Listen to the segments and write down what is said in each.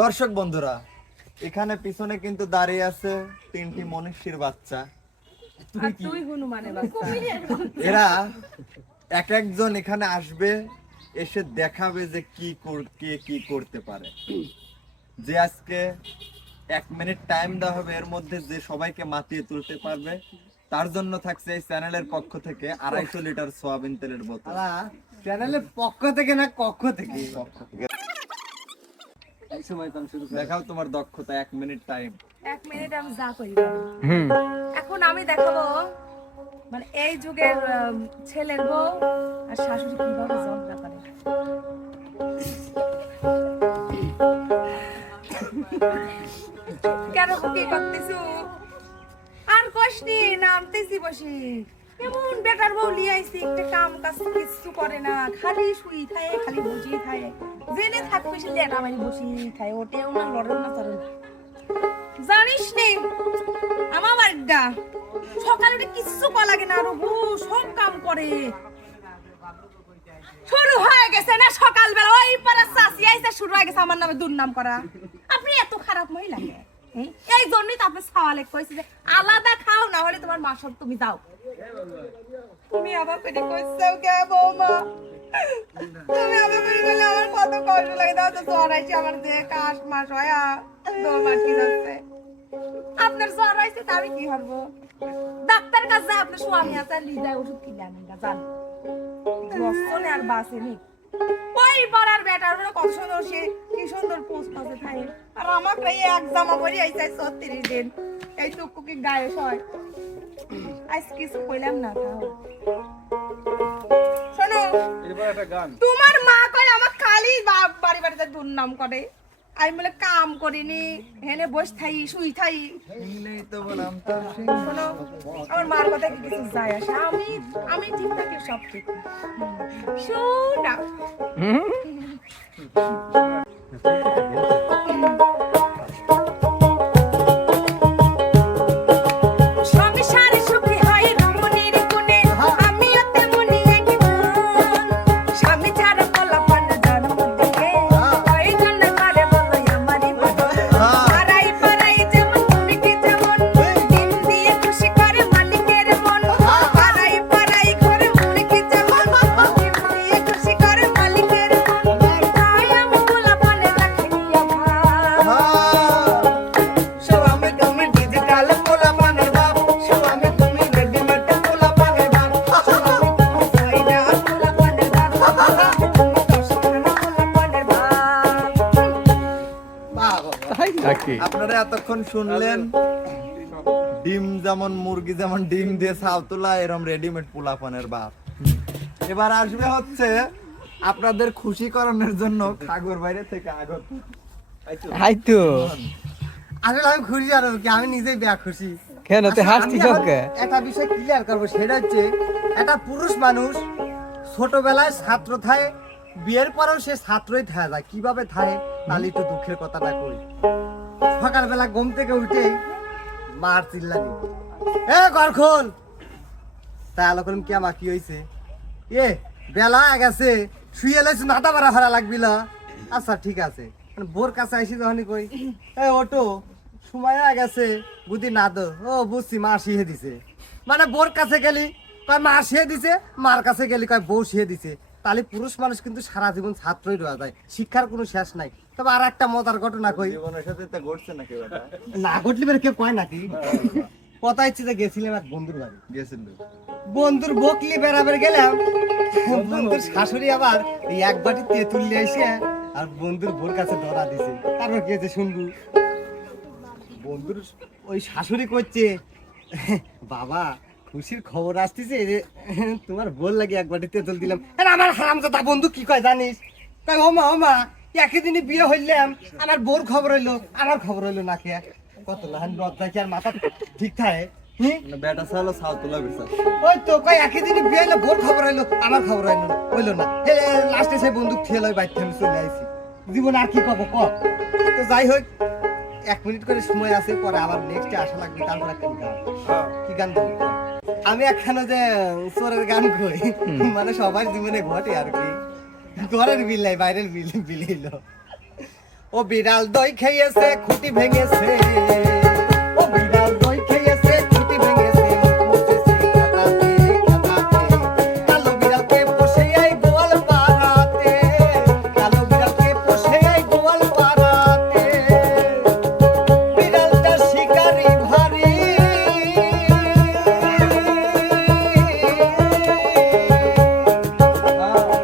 দর্শক বন্ধুরা, এখানে পিছনে কিন্তু দাঁড়িয়ে আছে তিনটি মনীষীর বাচ্চা। এরা এক একজন এখানে আসবে, এসে দেখাবে যে কে কি করতে পারে। যে আজকে 1 মিনিট টাইম দেওয়া হবে, এর মধ্যে যে সবাইকে মাতিয়ে তুলতে পারবে তার জন্য থাকছে এই চ্যানেলের পক্ষ থেকে 250 লিটার সয়াবিন তেলের বোতল। চ্যানেলের পক্ষ থেকে না কক্ষ থেকে? দেখাও তোমার দক্ষতা। 1 মিনিট টাইম। 1 মিনিট আমি যা করি। এখন আমি দেখাবো মানে এই যুগের ছেলের বউ আর শাশুড়ি কিভাবে ঝগড়া করে। কেন কি করতেছো? আর কষ্টি নামতেছি বসি। এমন বেটার বউ লিয়ে আইছি, একটা কাম কাজ কিছু করে না, খালি শুই থাকে, খালি বসি থাকে। জেনে থাকবে সে লেটা মারি বসি থাকে, ওটেও না, লড়েও না, চলে না। জানিস নে আমার বাড়িটা সকালে উঠে কিচ্ছু করা লাগে না, রঘু সব কাম করে। শুরু হয়ে গেছে না সকালবেলা, ওই পাড়া চাষি আইসা শুরু হয়ে গেছে আমার নামে দুর্নাম করা। আপনি এত খারাপ মহিলা, এই জন্যই তো আপনি সাওয়ালে কইছে যে আলাদা খাও, না হলে তোমার মা সব তুমি যাও। তুমি আবার পেটে কইছো কে বৌমা? তুমি আবার পেটে গেলে আমার কত কষ্ট লাগে। দাও তো জ্বর আইছে আমার, যে কাশ মাস হয় দৌড় মাটি যাচ্ছে। আপনার জ্বর আইছে তা আমি কি করবো? ডাক্তার কাছে আপনার স্বামী আছে, লিজায় ওষুধ কিনে আনেন না, জান বসনে আর বাসেনি। ওই পাড়ার বেটার কত সুন্দর, সে কি সুন্দর পোস্ট আছে থাকে, আর আমাকে এক জামা পরে আইছে 36 দিন। এই টুকু কি গায়ে হয়? আজ কিছু কইলাম না, তাও শোনো, তোমার মা কয় আমার খালি বাড়ি বাড়িতে দুর্নাম করে। আমি বলে কাম করিনি, হেনে বস থাই, শুই থাই। শোনো, আমার মার কথা কি কিছু যায় আসে? আমি ঠিক থাকি, সব ঠিক। শোনা আপনারা এতক্ষণ শুনলেন ডিম যেমন মুরগি যেমন ডিম দিয়ে ছাউ তোলা, এরকম রেডিমেড পোলাপানের বাপ। এবার আসবে হচ্ছে আপনাদের খুশি করানোর জন্য খাগর বাইরে থেকে আগত। আইতো আসলে আমি খুশি, আর কি আমি নিজেই বেয়া খুশি। কেন তুই হাসছিস? একটা বিষয় ক্লিয়ার করবো, সেটা হচ্ছে একটা পুরুষ মানুষ ছোটবেলায় ছাত্র থাকে, বিয়ের পরেও সে ছাত্রই থাকা যায়। কিভাবে থাকে তাহলে একটু দুঃখের কথাটা করি। সকালবেলা ঘুম থেকে উঠেই মার চিল্লানি, এ ঘর খোল। তাই আলো করলাম, কি আমার কি হয়েছে? এ বেলা গেছে, শুয়ে লাইছি, নাতা বাড়া ভাড়া লাগবিল। আচ্ছা ঠিক আছে। বোর কাছে আইসি যখনই কই, এ ওটো সময় গেছে, বুদ্ধি না দো। ও বুঝছি, মা শিখে দিছে। মানে বোর কাছে গেলি কয় মা শিখে দিছে, মার কাছে গেলি কয় বউ শিখে দিছে। তাহলে পুরুষ মানুষ কিন্তু সারা জীবন ছাত্রই রয়ে যায়, শিক্ষার কোনো শেষ নাই। তবে আর একটা মজার ঘটনা কই, জীবনের সাথে তা ঘটছে নাকি? ওটা না ঘটলে বের কেউ কয় নাকি? কথা হচ্ছে যে গেছিলাম এক বন্ধুর বাড়ি, গেছেন বন্ধুর বকলি বেড়াবার গেলাম। বন্ধুর শাশুড়ি আবার এই এক বাটি তেঁতুল নিয়ে এসে আর বন্ধুর বোর কাছে ধরা দিছে। তারপর কি হয়েছে শুনবো। বন্ধুর ওই শাশুড়ি করছে, বাবা খুশির খবর আসতেছে যে তোমার বোর লাগে এক বাটি তেঁতুল দিলাম। আমার হারামজাদা বন্ধু কি কয় জানিস? তাই ওমা ওমা একই দিনই বিয়ে হইলাম, আমার বোর খবর হইলো, আমার খবর হইলো না। কে কত লাহান লজ্জা কি আর মাথা ঠিক থাকে? বেটা চালো ছাউ তোলা বিচার। ওই তো কয় একই দিনই বিয়ে হইলো, বোর খবর হইলো, আমার খবর হইলো না। লাস্টে সে বন্দুক ঠেল ওই বাইক আমি চলে আইছি। জীবন আর কি কব ক? তো যাই হোক, 1 মিনিট করে সময় আছে, পরে আবার নেক্সটে আসা লাগবে। তারপর একটা গান, কি গান দেবো? আমি একখানে যে চোরের গান কই, মানে সবার জীবনে ঘটে আর কি। ঘরের বিল নাই, বাইরের বিল হইলো। ও বিড়াল দই খেয়েছে খুঁটি ভেঙেছে, ও বিড়াল দই খেয়েছে খুঁটি ভেঙেছে, মুছেছে খাতাতে খাতাতে, কালো বিড়ালকে পোষে এই গোয়াল পাড়াতে, কালো বিড়ালকে পোষে এই গোয়াল পাড়াতে, বিড়ালটা শিকারি ভারী,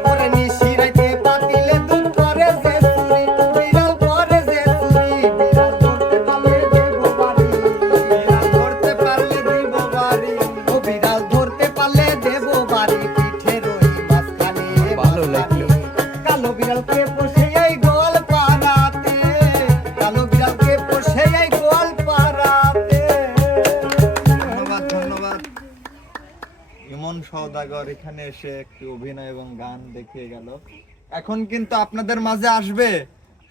ওরে নিশিরাইতে পাতিলে দুধ করে যে চুরি, বিড়াল করে যে চুরি, বিড়াল ধরতে পারলে দেব বাড়ি, বিড়াল ধরতে পারলে দিব বাড়ি, ও বিড়াল ধরতে পারলে দেব বাড়ি, পিঠের ওই মাঝখানে ভালো লাগলো। কালো বিড়ালকে পোষে এই গোয়াল পাড়াতে, কালো বিড়ালকে পোষে এই গোয়াল পাড়াতে। ধন্যবাদ ধন্যবাদ। ইমন সওদাগর এখানে এসে একটি অভিনয় এবং গান দেখিয়ে গেল। এখন কিন্তু আপনাদের মাঝে আসবে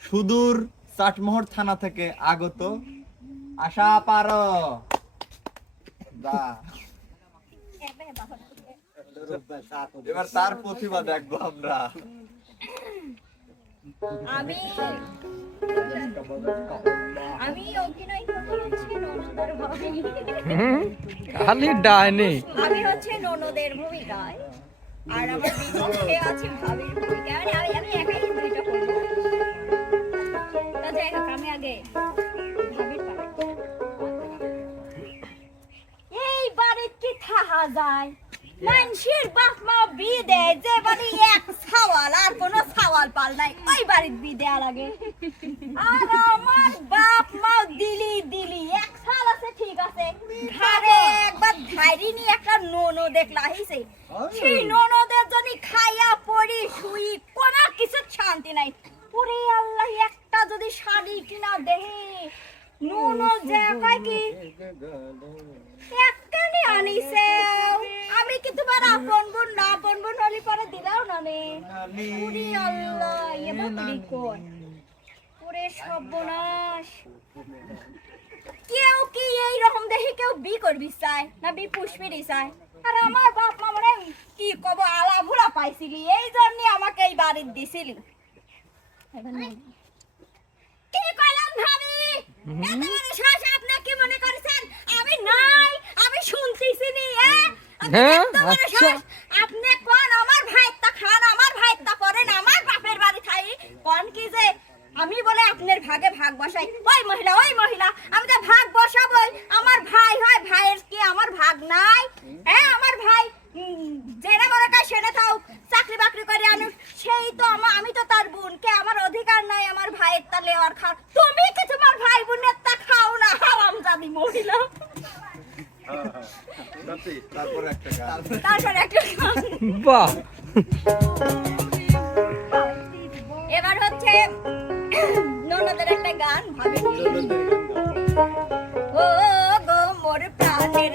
সুদূর চাটমোহর থানা থেকে আগত আশা পারো যা। এবার তার প্রতিভা দেখবো আমরা। আমি আমি অভিনয় করেছি ননদের ভূমিকায়। খালি ডাইনি আমি হচ্ছে ননদের ভূমিকায় আর আমার বিপক্ষে আছে ভাবির ভূমিকায়। মানে আমি একাই দুইটা করব। তা যাই হোক আমি আগে ভাবির পালা। এই বাড়িতে কি থাকা যায়? মানুষের বাপ মা বিয়ে দেয় যে বাড়ি এক সওয়াল আর কোনো সওয়াল পাল নাই, ওই বাড়ির বিয়ে দেয়া লাগে। আর আমার বাপ মা দিলি এক সাল আছে ঠিক আছে, ঘরে একবার ধাইরি নিয়ে একটা ননো দেখলা হইছে, সেই ননদের জন্য খাইয়া পড়ি শুই কোনো কিছু শান্তি নাই। ওরে আল্লাহ, একটা যদি শাড়ি কিনা দেহে ননো যে কয় কি একখানে আনিছে, আমি কি তোমার আপন বোন না, আপন বোন হলি পরে দিলাও না নে। ওরে আল্লাহ, এবার কি কোন ওরে সর্বনাশ। কেউ কি এই রকম দেখে কেউ বি করবি চায় না বি পুষ্পিরই চায়? আর আমার বাপ মা মানে কি কব আলা ভুলা পাইছিলি, এই জন্য আমাকে এই বাড়ির দিছিলি। কি কইলাম ভাবি? এত বড় সাহস আপনি কি মনে করেছেন আমি নাই, আমি শুনতেছি নি? হ্যাঁ, এত বড় আচ্ছা। সাহস আপনি কোন আমার ভাইটা খান, আমার ভাইটা করেন, আমার বাপের বাড়ি খাই কোন কি যে আমি বলে আপনার ভাগে ভাগ বসাই? ওই মহিলা আমি তো ভাগ বসাবই, আমার ভাই হয়, ভাইয়ের কি আমার ভাগ নাই? হ্যাঁ, আমার ভাই জেনে মনে কাজ সেনে থাও, চাকরি বাকরি করে আনুক, সেই তো আমি তো তার বোন, কে আমার অধিকার নাই আমার ভাইয়ের তা লেওয়ার খাও? তুমি কি তোমার ভাই বোনের তা খাও না? হারামজাদি মহিলা। তারপরে একটা গান। তারপর একটা গান। বাহ এবার হচ্ছে ননদের একটা গান ভাবি। ও গো মোর প্রাণের